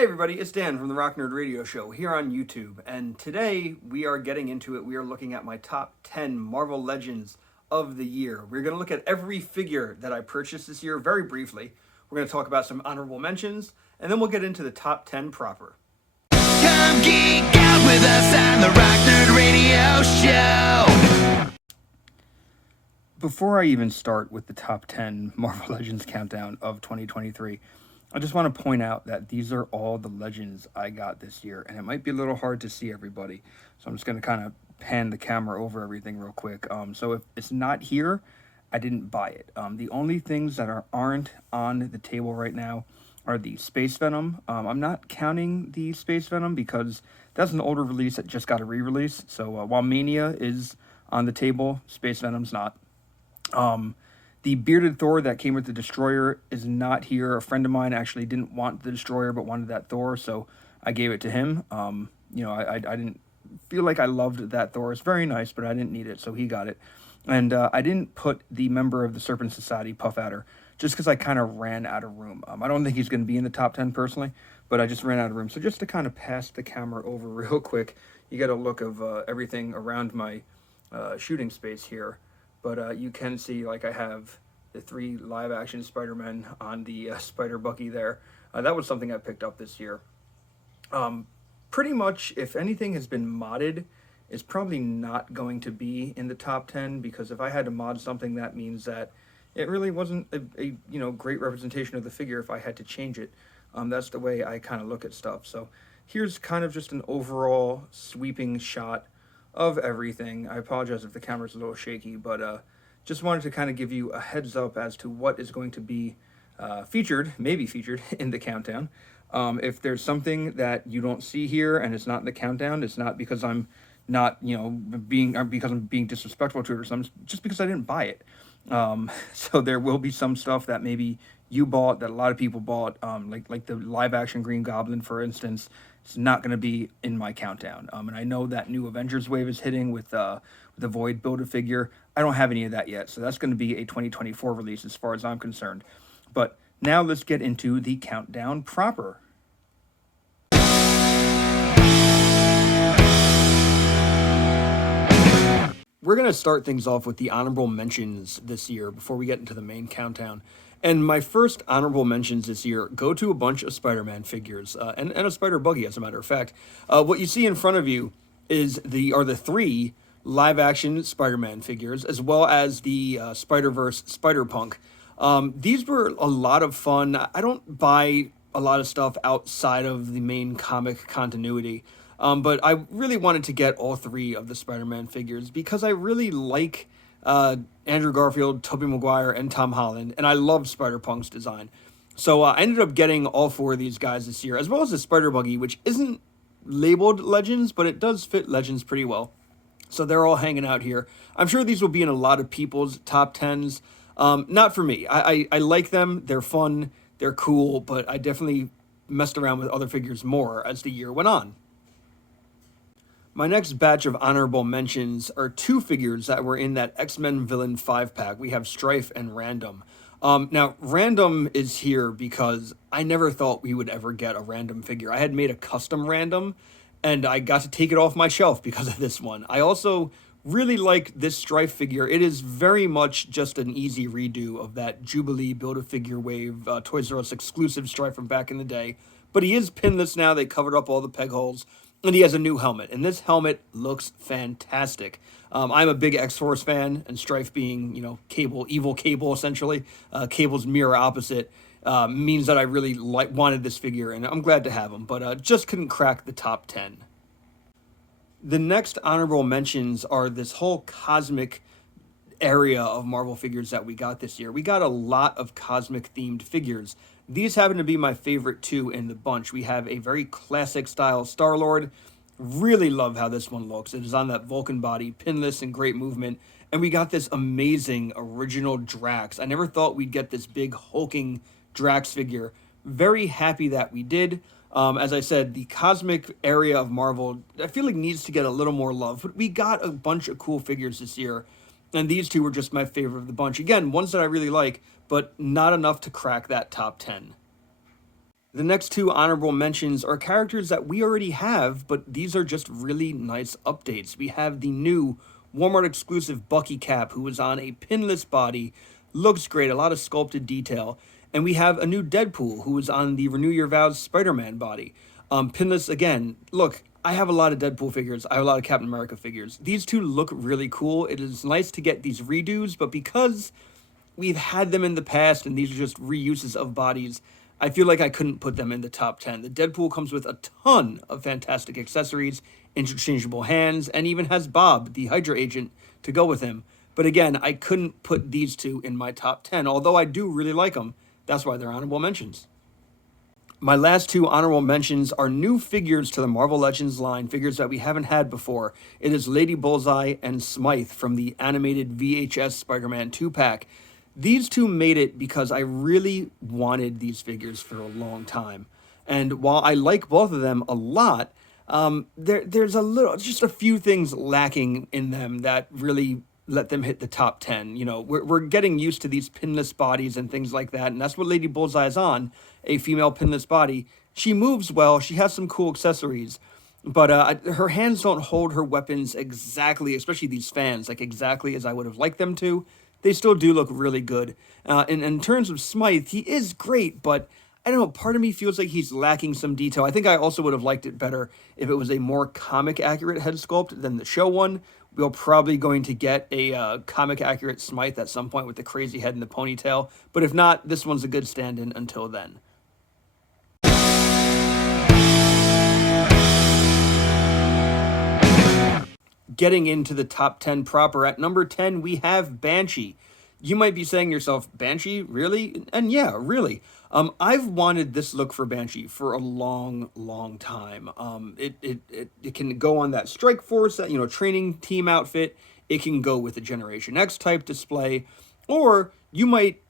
Hey everybody, it's Dan from the Rock Nerd Radio Show here on YouTube, and today we are getting into it. We are looking at my top 10 Marvel Legends of the year. We're going to look at every figure that I purchased this year very briefly. We're going to talk about some honorable mentions, and then we'll get into the top 10 proper. Come geek out with us on the Rock Nerd Radio Show. Before I even start with the top 10 Marvel Legends countdown of 2023, I just want to point out that these are all the Legends I got this year, and it might be a little hard to see everybody, so I'm just going to kind of pan the camera over everything real quick. So if it's not here, I didn't buy it. The only things that aren't on the table right now are the Space Venom. I'm not counting the Space Venom because that's an older release that just got a re-release, so while Mania is on the table, Space Venom's not. The bearded Thor that came with the Destroyer is not here. A friend of mine actually didn't want the Destroyer but wanted that Thor, so I gave it to him. I didn't feel like I loved that Thor. It's very nice, but I didn't need it, so he got it. And I didn't put the member of the Serpent Society, Puff Adder, just because I kind of ran out of room. I don't think he's going to be in the top 10 personally, but I just ran out of room. So just to kind of pass the camera over real quick, you get a look of everything around my shooting space here. But you can see, like, I have the 3 live-action Spider-Men on the Spider Bucky there. That was something I picked up this year. Pretty much, if anything has been modded, it's probably not going to be in the top 10, because if I had to mod something, that means that it really wasn't a great representation of the figure if I had to change it. That's the way I kind of look at stuff. So here's kind of just an overall sweeping shot of everything. I apologize if the camera's a little shaky, but just wanted to kind of give you a heads up as to what is going to be maybe featured in the countdown. If there's something that you don't see here and it's not in the countdown, it's not because I'm not, because I'm being disrespectful to it or something, just because I didn't buy it. So there will be some stuff that maybe you bought, that a lot of people bought, like the live action Green Goblin, for instance. It's not going to be in my countdown. And I know that new Avengers wave is hitting with the Void Build-A-Figure. I don't have any of that yet, so that's going to be a 2024 release as far as I'm concerned. But now let's get into the countdown proper. We're going to start things off with the honorable mentions this year before we get into the main countdown. And my first honorable mentions this year go to a bunch of Spider-Man figures, and a Spider Buggy, as a matter of fact. What you see in front of you are the 3 live-action Spider-Man figures, as well as the Spider-Verse Spider-Punk. These were a lot of fun. I don't buy a lot of stuff outside of the main comic continuity, but I really wanted to get all 3 of the Spider-Man figures because I really like Andrew Garfield, Tobey Maguire, and Tom Holland, and I loved Spider-Punk's design. So I ended up getting all 4 of these guys this year, as well as the Spider Buggy, which isn't labeled Legends, but it does fit Legends pretty well. So they're all hanging out here. I'm sure these will be in a lot of people's top 10s. Not for me. I like them. They're fun. They're cool, but I definitely messed around with other figures more as the year went on. My next batch of honorable mentions are 2 figures that were in that X-Men Villain 5-pack. We have Strife and Random. Now, Random is here because I never thought we would ever get a Random figure. I had made a custom Random, and I got to take it off my shelf because of this one. I also really like this Strife figure. It is very much just an easy redo of that Jubilee Build-A-Figure wave Toys R Us exclusive Strife from back in the day. But he is pinless now. They covered up all the peg holes. And he has a new helmet, and this helmet looks fantastic. I'm a big X-Force fan, and Strife being, Cable, evil Cable, essentially, Cable's mirror opposite, means that I really wanted this figure, and I'm glad to have him, but just couldn't crack the top 10. The next honorable mentions are this whole cosmic area of Marvel figures that we got this year. We got a lot of cosmic-themed figures. These happen to be my favorite 2 in the bunch. We have a very classic style Star-Lord. Really love how this one looks. It is on that Vulcan body, pinless and great movement. And we got this amazing original Drax. I never thought we'd get this big hulking Drax figure. Very happy that we did. As I said, the cosmic area of Marvel, I feel like needs to get a little more love. But we got a bunch of cool figures this year. And these 2 were just my favorite of the bunch. Again, ones that I really like, but not enough to crack that top 10. The next two honorable mentions are characters that we already have, but these are just really nice updates. We have the new Walmart exclusive Bucky cap, who is on a pinless body, looks great, a lot of sculpted detail. And we have a new Deadpool, who is on the Renew Your Vows Spider Man body. Pinless again. Look, I have a lot of Deadpool figures, I have a lot of Captain America figures. These two look really cool. It is nice to get these redos, but because we've had them in the past and these are just reuses of bodies, I feel like I couldn't put them in the top 10. The Deadpool comes with a ton of fantastic accessories, interchangeable hands, and even has Bob, the Hydra agent, to go with him. But again, I couldn't put these two in my top 10, although I do really like them. That's why they're honorable mentions. My last two honorable mentions are new figures to the Marvel Legends line, figures that we haven't had before. It is Lady Bullseye and Smythe from the animated VHS Spider-Man 2-pack. These two made it because I really wanted these figures for a long time. And while I like both of them a lot, there's just a few things lacking in them that really let them hit the top 10. You know, we're getting used to these pinless bodies and things like that, and that's what Lady Bullseye is on, a female pinless body. She moves well, she has some cool accessories, but her hands don't hold her weapons exactly, especially these fans, like exactly as I would have liked them to. They still do look really good. And in terms of Smythe, he is great, but I don't know, part of me feels like he's lacking some detail. I think I also would have liked it better if it was a more comic accurate head sculpt than the show one. We're probably going to get a comic accurate Smythe at some point with the crazy head and the ponytail, but if not, this one's a good stand-in until then. Getting into the top 10 proper, at number 10, we have Banshee. You might be saying to yourself, Banshee, really? And yeah, really. I've wanted this look for Banshee for a long time. It can go on that Strike Force, that, training team outfit. It can go with the Generation X type display, or you might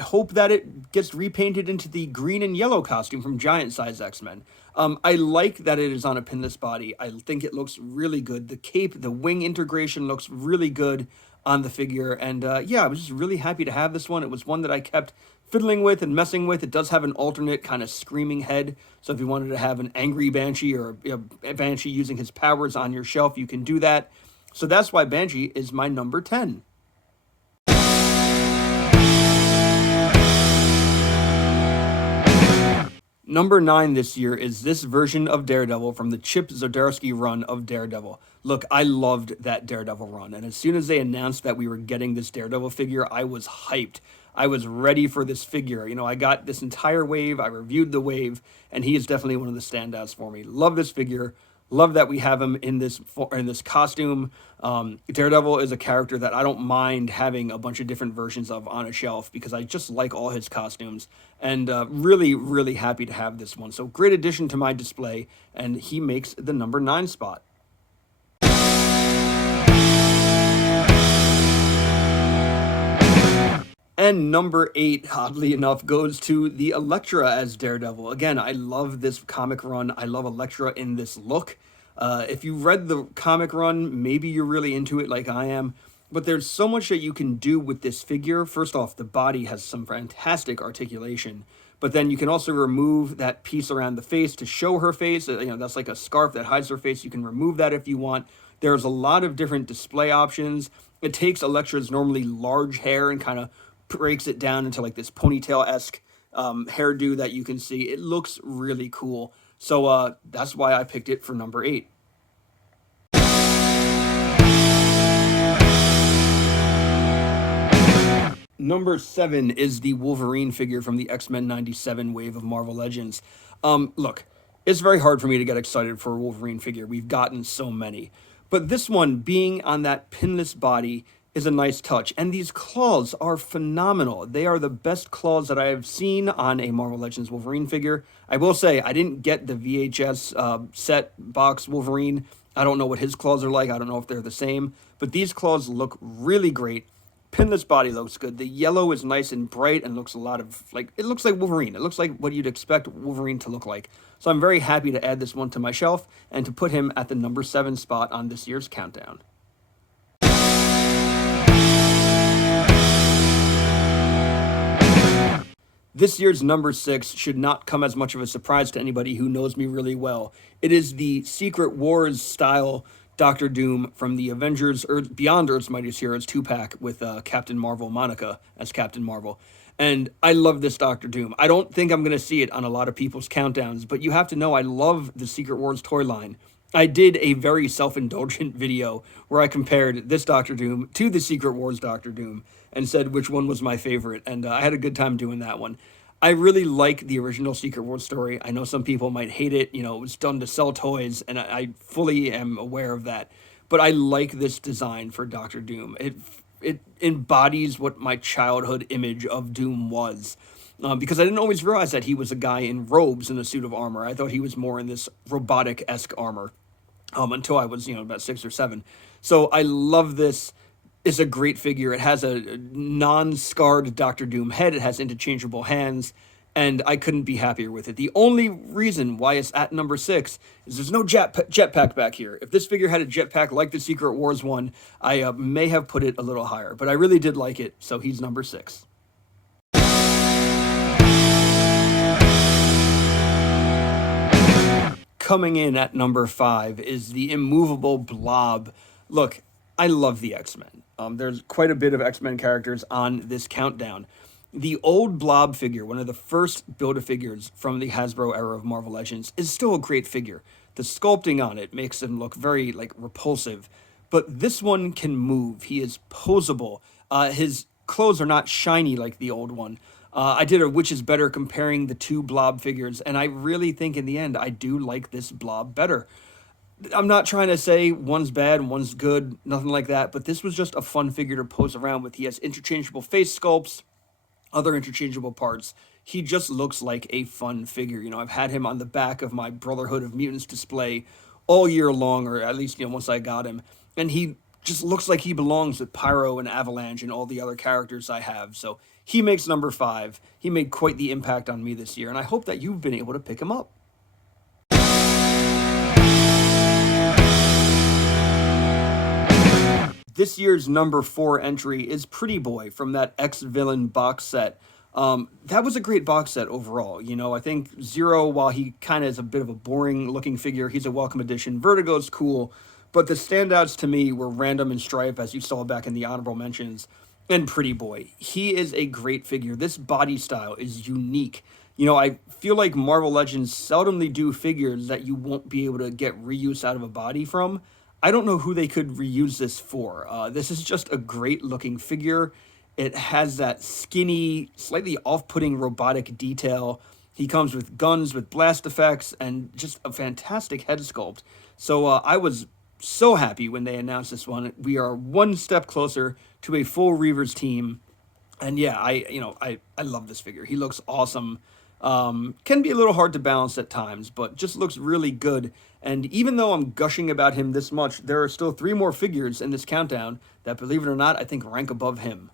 hope that it gets repainted into the green and yellow costume from Giant Size X-Men. I like that it is on a pinless body. I think it looks really good. The cape, the wing integration looks really good on the figure. And yeah, I was just really happy to have this one. It was one that I kept fiddling with and messing with. It does have an alternate kind of screaming head. So if you wanted to have an angry Banshee or a Banshee using his powers on your shelf, you can do that. So that's why Banshee is my number 10. Number 9 this year is this version of Daredevil from the Chip Zdarsky run of Daredevil. Look, I loved that Daredevil run, and as soon as they announced that we were getting this Daredevil figure, I was hyped. I was ready for this figure. I got this entire wave, I reviewed the wave, and he is definitely one of the standouts for me. Love this figure. Love that we have him in this costume. Daredevil is a character that I don't mind having a bunch of different versions of on a shelf because I just like all his costumes, and really happy to have this one. So great addition to my display, and he makes the number 9 spot. And number 8, oddly enough, goes to the Electra as Daredevil. Again, I love this comic run. I love Electra in this look. If you read the comic run, maybe you're really into it like I am. But there's so much that you can do with this figure. First off, the body has some fantastic articulation. But then you can also remove that piece around the face to show her face. That's like a scarf that hides her face. You can remove that if you want. There's a lot of different display options. It takes Electra's normally large hair and kind of breaks it down into like this ponytail-esque hairdo that you can see. It looks really cool. So that's why I picked it for number 8. Number 7 is the Wolverine figure from the X-Men 97 wave of Marvel Legends. Look, it's very hard for me to get excited for a Wolverine figure. We've gotten so many. But this one, being on that pinless body, is a nice touch. And these claws are phenomenal. They are the best claws that I have seen on a Marvel Legends Wolverine figure. I will say, I didn't get the VHS set box Wolverine. I don't know what his claws are like. I don't know if they're the same. But these claws look really great. Pinless body looks good. The yellow is nice and bright and looks it looks like Wolverine. It looks like what you'd expect Wolverine to look like. So I'm very happy to add this one to my shelf and to put him at the number 7 spot on this year's countdown. This year's number 6 should not come as much of a surprise to anybody who knows me really well. It is the Secret Wars style Doctor Doom from the Avengers Beyond Earth's Mightiest Heroes 2-pack with Captain Marvel Monica as Captain Marvel. And I love this Doctor Doom. I don't think I'm going to see it on a lot of people's countdowns, but you have to know I love the Secret Wars toy line. I did a very self-indulgent video where I compared this Doctor Doom to the Secret Wars Doctor Doom and said which one was my favorite, and I had a good time doing that one. I really like the original Secret Wars story. I know some people might hate it. You know, it was done to sell toys, and I fully am aware of that. But I like this design for Doctor Doom. It embodies what my childhood image of Doom was. Because I didn't always realize that he was a guy in robes and a suit of armor. I thought he was more in this robotic-esque armor until I was, about 6 or 7. So I love this. It's a great figure. It has a non-scarred Doctor Doom head. It has interchangeable hands, and I couldn't be happier with it. The only reason why it's at number 6 is there's no jetpack back here. If this figure had a jetpack like the Secret Wars one, I may have put it a little higher, but I really did like it, so he's number 6. Coming in at number 5 is the immovable Blob. Look, I love the X-Men. There's quite a bit of X-Men characters on this countdown. The old Blob figure, one of the first Build-A-Figures from the Hasbro era of Marvel Legends, is still a great figure. The sculpting on it makes him look very, repulsive. But this one can move. He is posable. His clothes are not shiny like the old one. I did a which is better comparing the two Blob figures, and I really think in the end I do like this Blob better. I'm not trying to say one's bad and one's good, nothing like that, but this was just a fun figure to pose around with. He has interchangeable face sculpts, other interchangeable parts. He just looks like a fun figure. I've had him on the back of my Brotherhood of Mutants display all year long, or at least, once I got him, and he just looks like he belongs with Pyro and Avalanche and all the other characters I have. So he makes number 5. He made quite the impact on me this year, and I hope that you've been able to pick him up. This year's number 4 entry is Pretty Boy from that X-Villain box set. That was a great box set overall. I think Zero, while he kind of is a bit of a boring looking figure, he's a welcome addition. Vertigo's cool, but the standouts to me were Random and Stripe, as you saw back in the honorable mentions, and Pretty Boy. He is a great figure. This body style is unique. I feel like Marvel Legends seldomly do figures that you won't be able to get reuse out of a body from. I don't know who they could reuse this for. This is just a great looking figure. It has that skinny, slightly off-putting robotic detail. He comes with guns, with blast effects, and just a fantastic head sculpt. So I was so happy when they announced this one. We are one step closer to a full Reavers team. And yeah, I love this figure. He looks awesome. Can be a little hard to balance at times, but just looks really good. And even though I'm gushing about him this much, there are still 3 more figures in this countdown that, believe it or not, I think rank above him.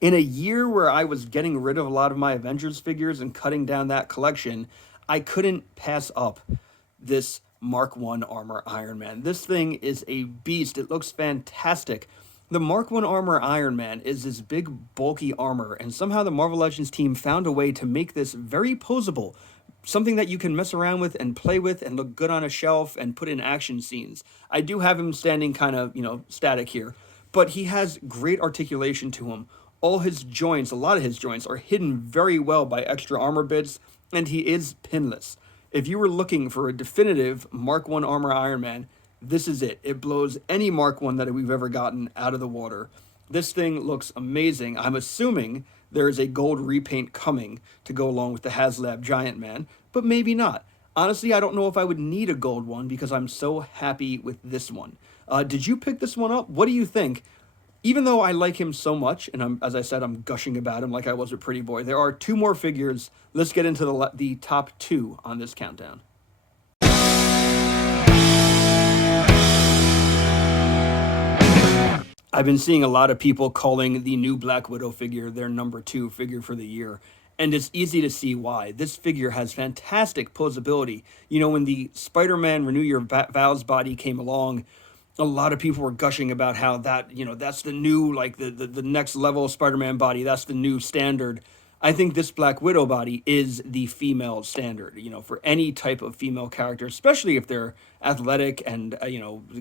In a year where I was getting rid of a lot of my Avengers figures and cutting down that collection, I couldn't pass up this Mark I Armor Iron Man. This thing is a beast. It looks fantastic. The Mark I Armor Iron Man is this big, bulky armor, and somehow the Marvel Legends team found a way to make this very posable, something that you can mess around with and play with and look good on a shelf and put in action scenes. I do have him standing kind of, static here, but he has great articulation to him. All his joints, a lot of his joints, are hidden very well by extra armor bits, and he is pinless. If you were looking for a definitive Mark I Armor Iron Man, this is it. It blows any Mark I that we've ever gotten out of the water. This thing looks amazing. I'm assuming there is a gold repaint coming to go along with the HasLab Giant Man, but maybe not. Honestly, I don't know if I would need a gold one because I'm so happy with this one. Did you pick this one up? What do you think? Even though I like him so much, and as I said, I'm gushing about him like I was with Pretty Boy, there are 2 more figures. Let's get into the top 2 on this countdown. I've been seeing a lot of people calling the new Black Widow figure their number 2 figure for the year, and it's easy to see why. This figure has fantastic posability. When the Spider-Man Renew Your Vows body came along, a lot of people were gushing about how that, that's the new, like the next level Spider-Man body. That's the new standard. I think this Black Widow body is the female standard, for any type of female character, especially if they're athletic and,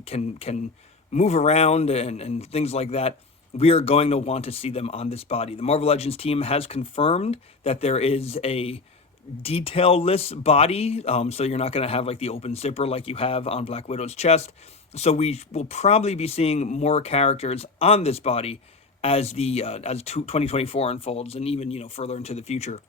can move around and things like that. We are going to want to see them on this body. The Marvel Legends team has confirmed that there is a detailless body, so you're not going to have like the open zipper like you have on Black Widow's chest. So we will probably be seeing more characters on this body as 2024 unfolds, and even further into the future.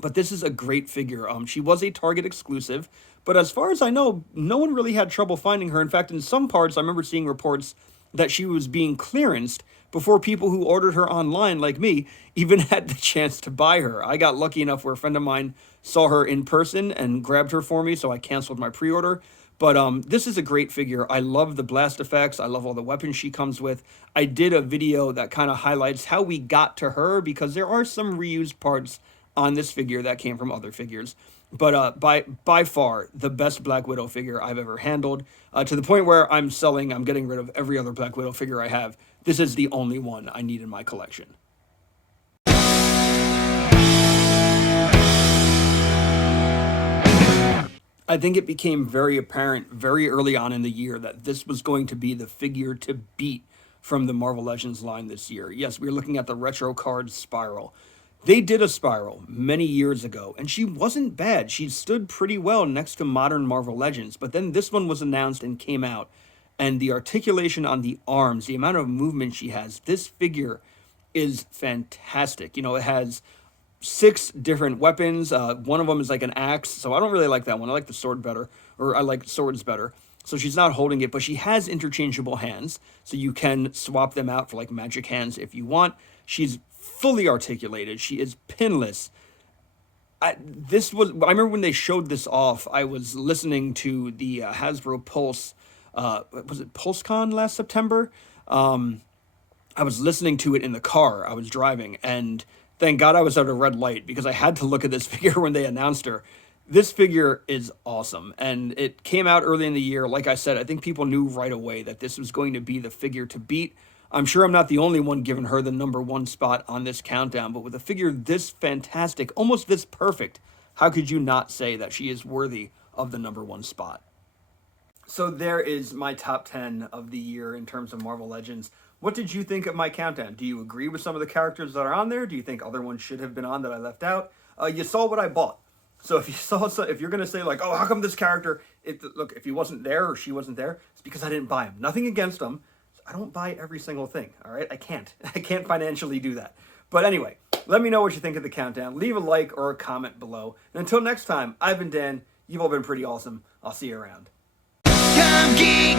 But this is a great figure. She was a Target exclusive, but as far as I know, no one really had trouble finding her. In fact, in some parts, I remember seeing reports that she was being clearanced before people who ordered her online, like me, even had the chance to buy her. I got lucky enough where a friend of mine saw her in person and grabbed her for me, so I canceled my pre-order. But this is a great figure. I love the blast effects. I love all the weapons she comes with. I did a video that kind of highlights how we got to her, because there are some reused parts on this figure that came from other figures. But by far, the best Black Widow figure I've ever handled, to the point where I'm getting rid of every other Black Widow figure I have. This is the only one I need in my collection. I think it became very apparent very early on in the year that this was going to be the figure to beat from the Marvel Legends line this year. Yes, we were looking at the retro card Spiral. They did a Spiral many years ago, and she wasn't bad. She stood pretty well next to modern Marvel Legends, but then this one was announced and came out, and the articulation on the arms, the amount of movement she has, this figure is fantastic. It has 6 different weapons. One of them is like an axe, so I don't really like that one. I like the sword better, or I like swords better. So she's not holding it, but she has interchangeable hands, so you can swap them out for like magic hands if you want. She's fully articulated. She is pinless. I remember when they showed this off, I was listening to the Hasbro Pulse, was it PulseCon last September? I was listening to it in the car. I was driving, and thank God I was at a red light, because I had to look at this figure when they announced her. This figure is awesome, and it came out early in the year. Like I said, I think people knew right away that this was going to be the figure to beat. I'm sure I'm not the only one giving her the #1 spot on this countdown, but with a figure this fantastic, almost this perfect, how could you not say that she is worthy of the #1 spot? So there is my top 10 of the year in terms of Marvel Legends. What did you think of my countdown? Do you agree with some of the characters that are on there? Do you think other ones should have been on that I left out? You saw what I bought. So if you're going to say like, oh, how come this character, look, if he wasn't there or she wasn't there, it's because I didn't buy him. Nothing against them. I don't buy every single thing, all right? I can't financially do that. But anyway, let me know what you think of the countdown. Leave a like or a comment below. And until next time, I've been Dan. You've all been pretty awesome. I'll see you around. Come geek